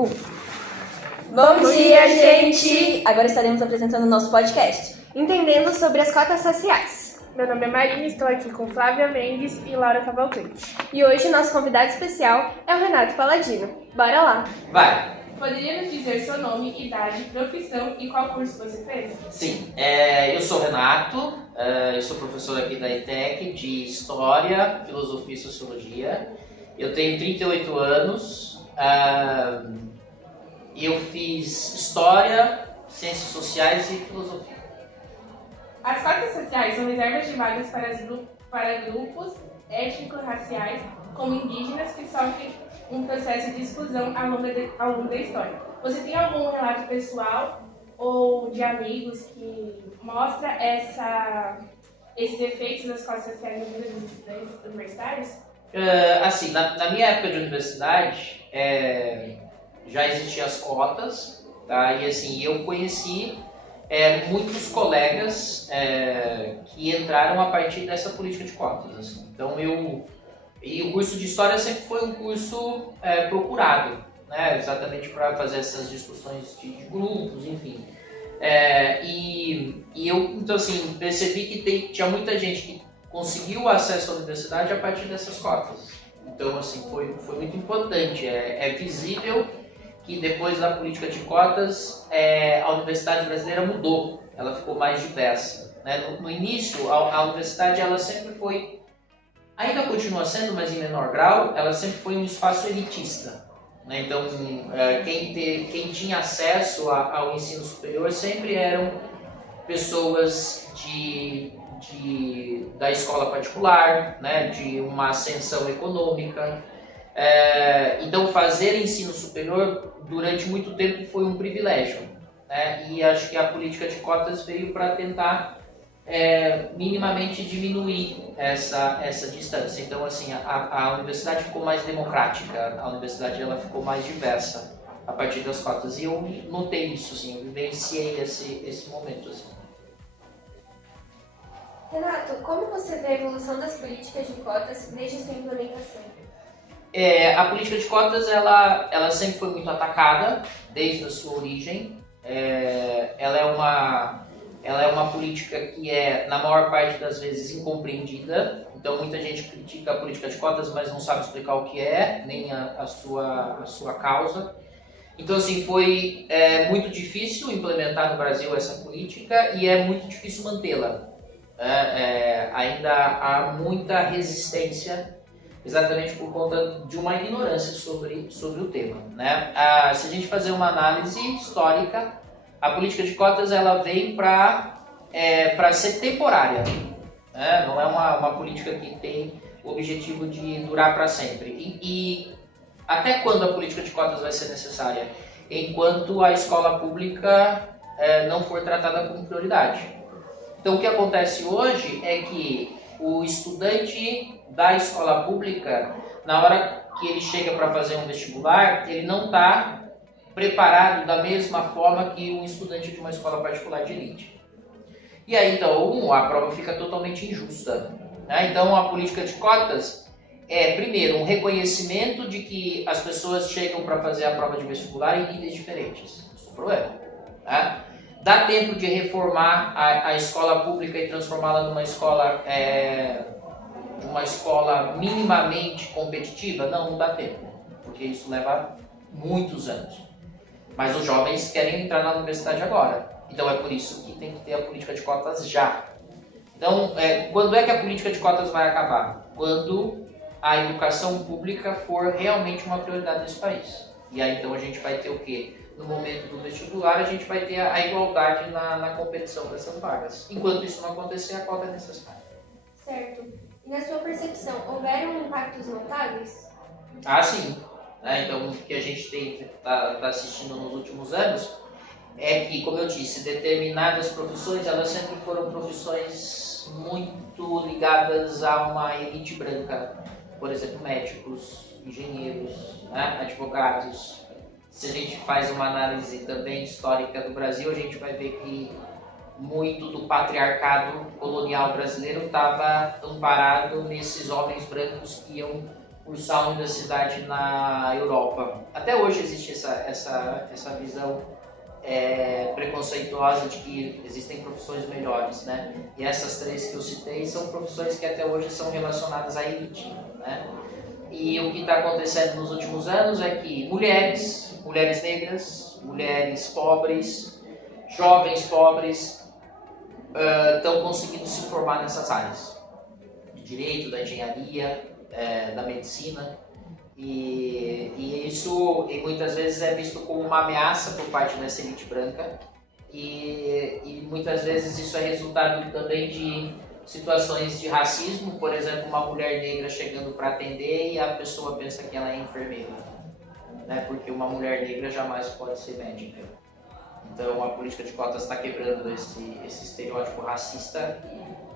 Bom dia, gente! Agora estaremos apresentando o nosso podcast, entendendo sobre as cotas sociais. Meu nome é Marina, estou aqui com Flávia Mendes e Laura Cavalcante. E hoje o nosso convidado especial é o Renato Paladino. Bora lá! Vai! Poderia nos dizer seu nome, idade, profissão e qual curso você fez? Sim, eu sou o Renato, eu sou professor aqui da ETEC de História, Filosofia e Sociologia. Eu tenho 38 anos, eu fiz História, Ciências Sociais e Filosofia. As cotas sociais são reservas de vagas para grupos étnico-raciais, como indígenas, que sofrem um processo de exclusão ao longo da história. Você tem algum relato pessoal ou de amigos que mostra esses efeitos das cotas sociais na vida dos estudantes universitários? Assim, na minha época de universidade, já existiam as cotas, tá? E assim, eu conheci muitos colegas que entraram a partir dessa política de cotas. Assim. Então, e o curso de História sempre foi um curso procurado, né? Exatamente para fazer essas discussões de grupos, enfim. E eu, então assim, percebi que tinha muita gente que conseguiu acesso à universidade a partir dessas cotas. Então, assim, foi muito importante. É visível que depois da política de cotas, a universidade brasileira mudou, ela ficou mais diversa. Né? No início, a universidade ela sempre foi, ainda continua sendo, mas em menor grau, ela sempre foi um espaço elitista. Né? Então, quem tinha acesso ao ensino superior sempre eram pessoas da escola particular, né? De uma ascensão econômica. Então, fazer ensino superior durante muito tempo foi um privilégio, né? E acho que a política de cotas veio para tentar minimamente diminuir essa distância. Então, assim, a universidade ficou mais democrática, a universidade ela ficou mais diversa a partir das cotas. E eu notei isso, assim, eu vivenciei esse momento. Assim. Renato, como você vê a evolução das políticas de cotas desde sua implementação? A política de cotas ela sempre foi muito atacada desde a sua origem. Ela é uma política que na maior parte das vezes, incompreendida. Então, muita gente critica a política de cotas, mas não sabe explicar o que nem a sua causa. Então, assim, foi muito difícil implementar no Brasil essa política e é muito difícil mantê-la. Ainda há muita resistência, exatamente por conta de uma ignorância sobre o tema. Né? Se a gente fazer uma análise histórica, a política de cotas ela vem para ser temporária. Né? Não é uma política que tem o objetivo de durar para sempre. E até quando a política de cotas vai ser necessária? Enquanto a escola pública não for tratada como prioridade. Então, o que acontece hoje é que o estudante da escola pública, na hora que ele chega para fazer um vestibular, ele não está preparado da mesma forma que um estudante de uma escola particular de elite. E aí, então, a prova fica totalmente injusta. Né? Então, a política de cotas primeiro, um reconhecimento de que as pessoas chegam para fazer a prova de vestibular em níveis diferentes. Isso é um problema. Né? Dá tempo de reformar a escola pública e transformá-la numa escola minimamente competitiva? Não dá tempo, porque isso leva muitos anos. Mas os jovens querem entrar na universidade agora. Então é por isso que tem que ter a política de cotas já. Então, quando é que a política de cotas vai acabar? Quando a educação pública for realmente uma prioridade nesse país. E aí então a gente vai ter o quê? No momento do vestibular, a gente vai ter a igualdade na competição dessas vagas. Enquanto isso não acontecer, a cota é necessária. Certo. E na sua percepção, houveram impactos notáveis? Sim. Então, o que a gente está assistindo nos últimos anos é que, como eu disse, determinadas profissões, elas sempre foram profissões muito ligadas a uma elite branca. Por exemplo, médicos, engenheiros, advogados. Se a gente faz uma análise também histórica do Brasil, a gente vai ver que muito do patriarcado colonial brasileiro estava amparado nesses homens brancos que iam cursar a universidade na Europa. Até hoje existe essa visão preconceituosa de que existem profissões melhores, né? E essas três que eu citei são profissões que até hoje são relacionadas à elite, né? E o que está acontecendo nos últimos anos é que mulheres negras, mulheres pobres, jovens pobres estão conseguindo se formar nessas áreas de direito, da engenharia, da medicina. E isso muitas vezes é visto como uma ameaça por parte dessa elite branca e muitas vezes isso é resultado também de situações de racismo, por exemplo, uma mulher negra chegando para atender e a pessoa pensa que ela é enfermeira, né? Porque uma mulher negra jamais pode ser médica. Então a política de cotas está quebrando esse estereótipo racista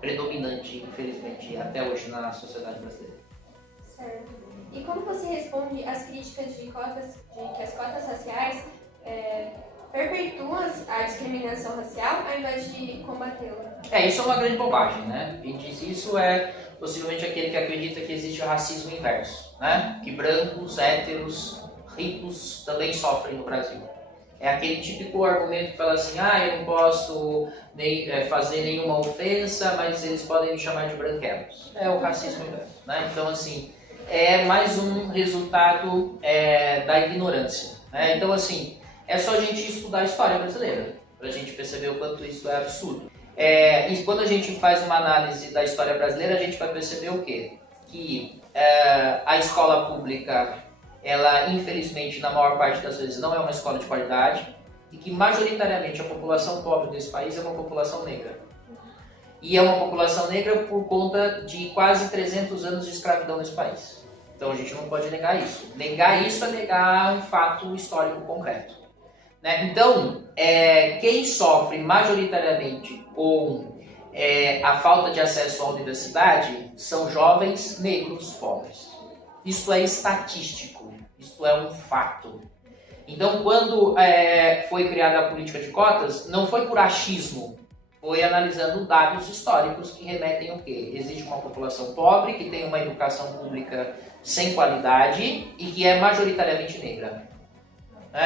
predominante, infelizmente, até hoje na sociedade brasileira. Certo. E como você responde às críticas de que as cotas raciais perpetuam a discriminação racial ao invés de combatê-la? Isso é uma grande bobagem, né? Quem diz isso é possivelmente aquele que acredita que existe o racismo inverso, né? Que brancos, héteros, ricos também sofrem no Brasil. É aquele típico argumento que fala assim, eu não posso fazer nenhuma ofensa, mas eles podem me chamar de branquelos. É o racismo inverso, né? Então, assim, é mais um resultado da ignorância, né? Então, assim, é só a gente estudar a história brasileira para a gente perceber o quanto isso é absurdo. E quando a gente faz uma análise da história brasileira, a gente vai perceber o quê? Que a escola pública, ela infelizmente na maior parte das vezes não é uma escola de qualidade e que majoritariamente a população pobre desse país é uma população negra. E é uma população negra por conta de quase 300 anos de escravidão nesse país. Então a gente não pode negar isso. Negar isso é negar um fato histórico concreto, né? Então, quem sofre majoritariamente com a falta de acesso à universidade são jovens negros pobres. Isso é estatístico, isso é um fato. Então, quando foi criada a política de cotas, não foi por achismo, foi analisando dados históricos que remetem ao quê? Existe uma população pobre que tem uma educação pública sem qualidade e que é majoritariamente negra.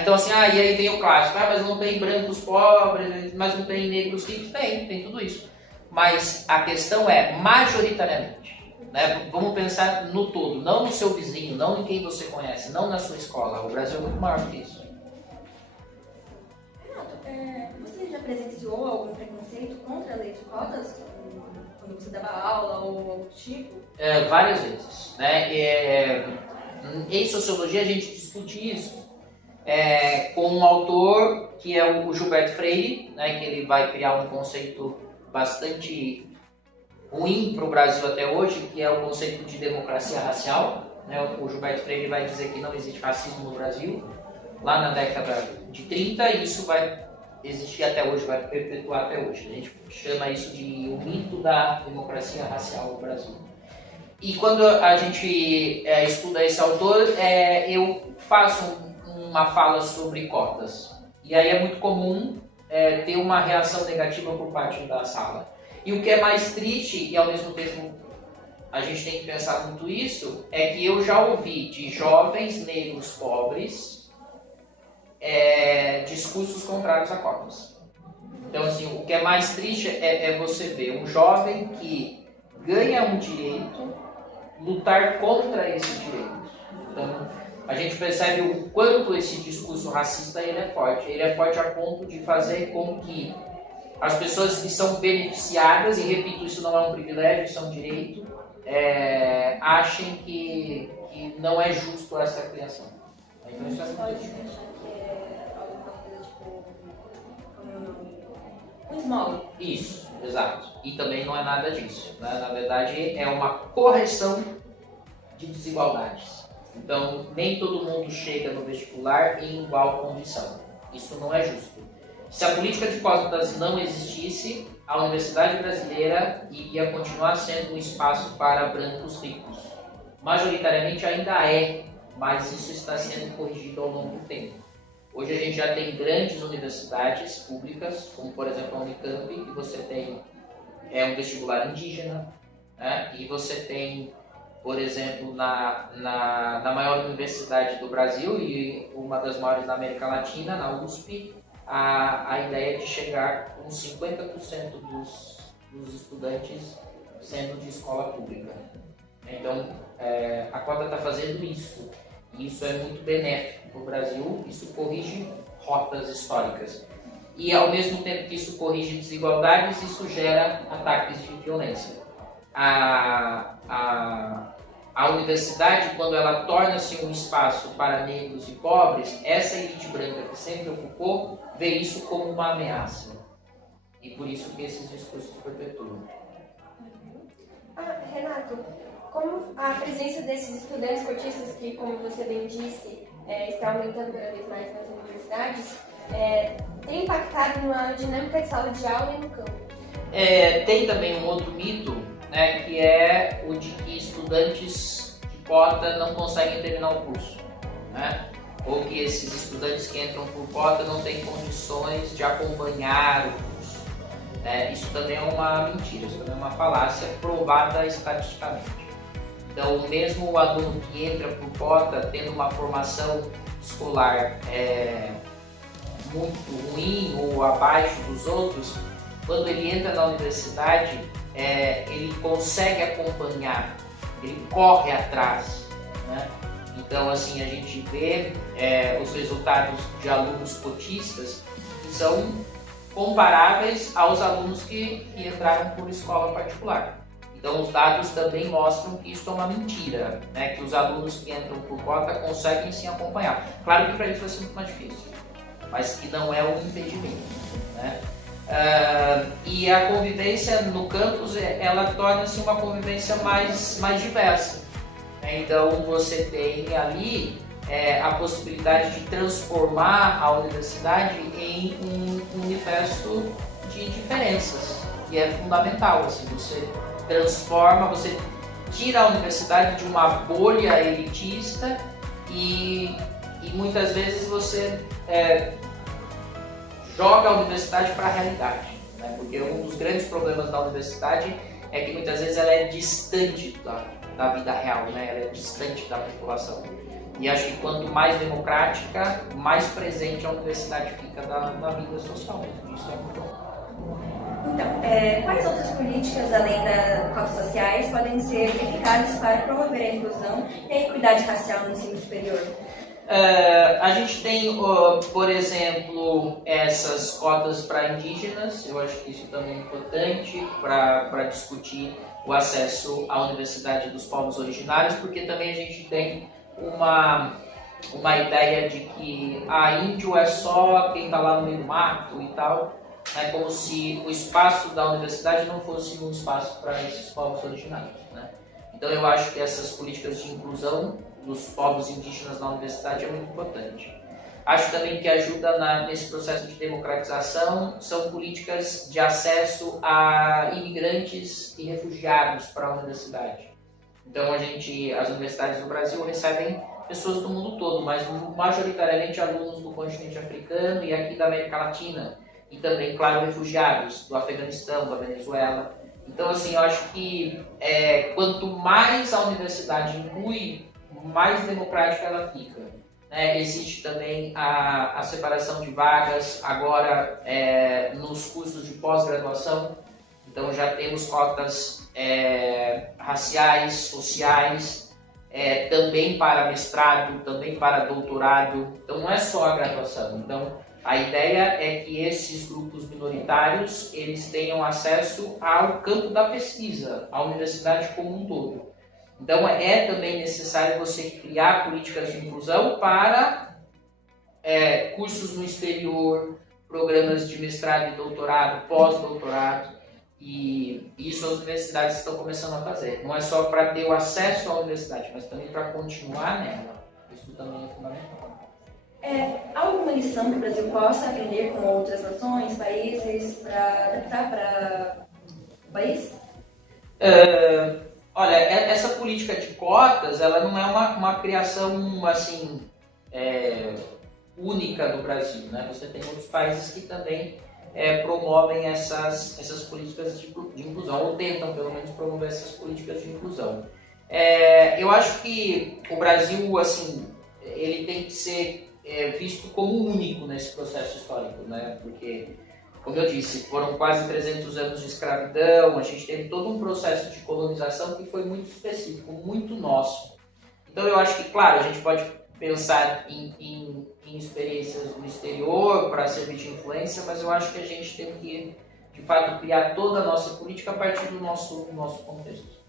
Então assim, e aí tem o clássico, mas não tem brancos pobres, mas não tem negros ricos, tem tudo isso. Mas a questão é majoritariamente, né? Vamos pensar no todo, não no seu vizinho, não em quem você conhece, não na sua escola. O Brasil é muito maior que isso. Renato, você já presenciou algum preconceito contra a lei de cotas? Quando você dava aula ou algo do tipo? Várias vezes, né? Em sociologia a gente discute isso. Com um autor que é o Gilberto Freire, né, que ele vai criar um conceito bastante ruim para o Brasil até hoje, que é o conceito de democracia racial, né? O Gilberto Freire vai dizer que não existe racismo no Brasil, lá na década de 30, e isso vai existir até hoje, vai perpetuar até hoje. A gente chama isso de o mito da democracia racial no Brasil. E quando a gente estuda esse autor, eu faço uma fala sobre cotas. E aí é muito comum ter uma reação negativa por parte da sala. E o que é mais triste, e ao mesmo tempo a gente tem que pensar muito isso, é que eu já ouvi de jovens negros pobres discursos contrários a cotas. Então, assim, o que é mais triste é você ver um jovem que ganha um direito lutar contra esse direito. Então, a gente percebe o quanto esse discurso racista ele é forte. Ele é forte a ponto de fazer com que as pessoas que são beneficiadas, e repito, isso não é um privilégio, isso é um direito, achem que não é justo essa criação. Então isso é muito triste. Um esmola. Isso, exato. E também não é nada disso, né? Na verdade, é uma correção de desigualdades. Então, nem todo mundo chega no vestibular em igual condição. Isso não é justo. Se a política de cotas não existisse, a universidade brasileira iria continuar sendo um espaço para brancos ricos. Majoritariamente ainda mas isso está sendo corrigido ao longo do tempo. Hoje a gente já tem grandes universidades públicas, como por exemplo a Unicamp, que você tem um vestibular indígena, né? E você tem por exemplo, na maior universidade do Brasil e uma das maiores da América Latina, na USP, a ideia é de chegar com 50% dos estudantes sendo de escola pública. Então, a cota está fazendo isso, e isso é muito benéfico para o Brasil, isso corrige rotas históricas. E, ao mesmo tempo que isso corrige desigualdades, isso gera ataques de violência. A universidade, quando ela torna-se um espaço para negros e pobres, essa elite branca que sempre ocupou, vê isso como uma ameaça. E por isso que esses discursos se perpetuam. Renato, como a presença desses estudantes cotistas, que, como você bem disse, está aumentando cada vez mais nas universidades, tem impactado na dinâmica de sala de aula e no campo? Tem também um outro mito, né, que é o de que estudantes de cota não conseguem terminar o curso, né? Ou que esses estudantes que entram por cota não têm condições de acompanhar o curso. Isso também é uma mentira, isso também é uma falácia provada estatisticamente. Então, mesmo o aluno que entra por cota, tendo uma formação escolar muito ruim ou abaixo dos outros, quando ele entra na universidade, ele consegue acompanhar, ele corre atrás, né? Então, assim, a gente vê os resultados de alunos cotistas que são comparáveis aos alunos que entraram por escola particular. Então, os dados também mostram que isso é uma mentira, né? Que os alunos que entram por cota conseguem sim acompanhar. Claro que para eles vai ser muito mais difícil, mas que não é um impedimento, né? E a convivência no campus, ela torna-se uma convivência mais diversa. Então, você tem ali a possibilidade de transformar a universidade em um universo de diferenças, que é fundamental. Assim, você transforma, você tira a universidade de uma bolha elitista e muitas vezes você joga a universidade para a realidade, né? Porque um dos grandes problemas da universidade é que muitas vezes ela é distante da vida real, né? Ela é distante da população. E acho que quanto mais democrática, mais presente a universidade fica na vida social. Isso é muito bom. Então, quais outras políticas, além das cotas sociais, podem ser eficazes para promover a inclusão e a equidade racial no ensino superior? A gente tem, por exemplo, essas cotas para indígenas. Eu acho que isso também é importante para discutir o acesso à universidade dos povos originários, porque também a gente tem uma ideia de que índio é só quem está lá no meio do mato e tal, né? Como se o espaço da universidade não fosse um espaço para esses povos originários, né? Então eu acho que essas políticas de inclusão dos povos indígenas na universidade é muito importante. Acho também que ajuda nesse processo de democratização são políticas de acesso a imigrantes e refugiados para a universidade. Então as universidades do Brasil recebem pessoas do mundo todo, mas majoritariamente alunos do continente africano e aqui da América Latina. E também, claro, refugiados do Afeganistão, da Venezuela. Então, assim, eu acho que quanto mais a universidade inclui, mais democrática ela fica, né? Existe também a separação de vagas agora nos cursos de pós-graduação. Então já temos cotas raciais, sociais, também para mestrado, também para doutorado. Então não é só a graduação. Então a ideia é que esses grupos minoritários eles tenham acesso ao campo da pesquisa, à universidade como um todo. Então é também necessário você criar políticas de inclusão para cursos no exterior, programas de mestrado e doutorado, pós-doutorado, e isso as universidades estão começando a fazer. Não é só para ter o acesso à universidade, mas também para continuar nela. Isso também é fundamental. Há alguma lição que o Brasil possa aprender com outras nações, países, para adaptar para o país? Olha, essa política de cotas, ela não é uma criação assim única do Brasil, né? Você tem outros países que também promovem essas políticas de inclusão, ou tentam pelo menos promover essas políticas de inclusão. Eu acho que o Brasil, assim, ele tem que ser visto como único nesse processo histórico, né? Porque, como eu disse, foram quase 300 anos de escravidão, a gente teve todo um processo de colonização que foi muito específico, muito nosso. Então eu acho que, claro, a gente pode pensar em experiências no exterior para servir de influência, mas eu acho que a gente tem que, de fato, criar toda a nossa política a partir do nosso contexto.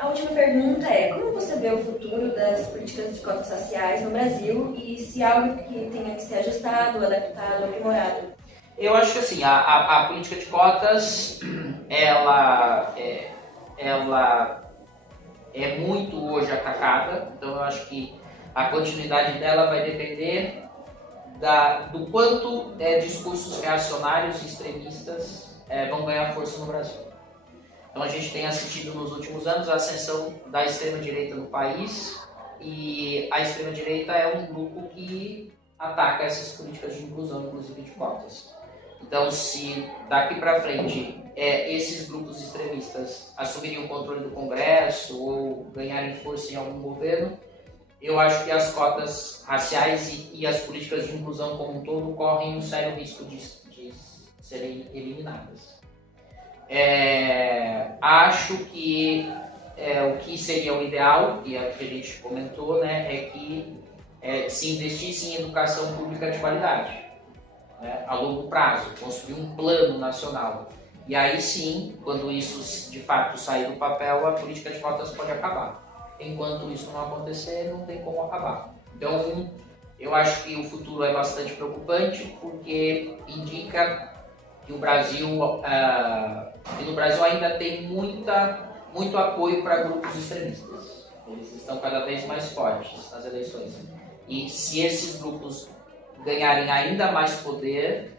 A última pergunta é: como você vê o futuro das políticas de cotas raciais no Brasil e se algo que tenha que ser ajustado, adaptado, aprimorado? Eu acho que assim, a política de cotas, ela é muito hoje atacada, então eu acho que a continuidade dela vai depender do quanto discursos reacionários e extremistas vão ganhar força no Brasil. Então a gente tem assistido nos últimos anos a ascensão da extrema-direita no país, e a extrema-direita é um grupo que ataca essas políticas de inclusão, inclusive de cotas. Então, se daqui para frente esses grupos extremistas assumirem o controle do Congresso ou ganharem força em algum governo, eu acho que as cotas raciais e as políticas de inclusão como um todo correm um sério risco de serem eliminadas. Acho que o que seria o ideal, e é o que a gente comentou, né, é que se investisse em educação pública de qualidade, né, a longo prazo, construir um plano nacional. E aí sim, quando isso de fato sair do papel, a política de cotas pode acabar. Enquanto isso não acontecer, não tem como acabar. Então, eu acho que o futuro é bastante preocupante, porque indica que no Brasil ainda tem muito apoio para grupos extremistas. Eles estão cada vez mais fortes nas eleições. E se esses grupos ganharem ainda mais poder,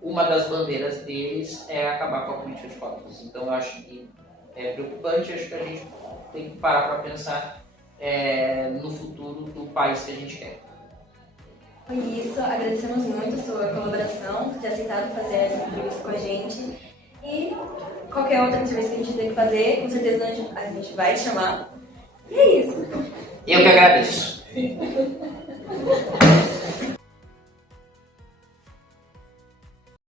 uma das bandeiras deles é acabar com a política de cotas. Então eu acho que é preocupante, acho que a gente tem que parar para pensar no futuro do país que a gente quer. Foi isso, agradecemos muito a sua colaboração, por ter aceitado fazer essa entrevista com a gente. E qualquer outra entrevista que a gente tem que fazer, com certeza a gente vai te chamar. E é isso. Eu que agradeço.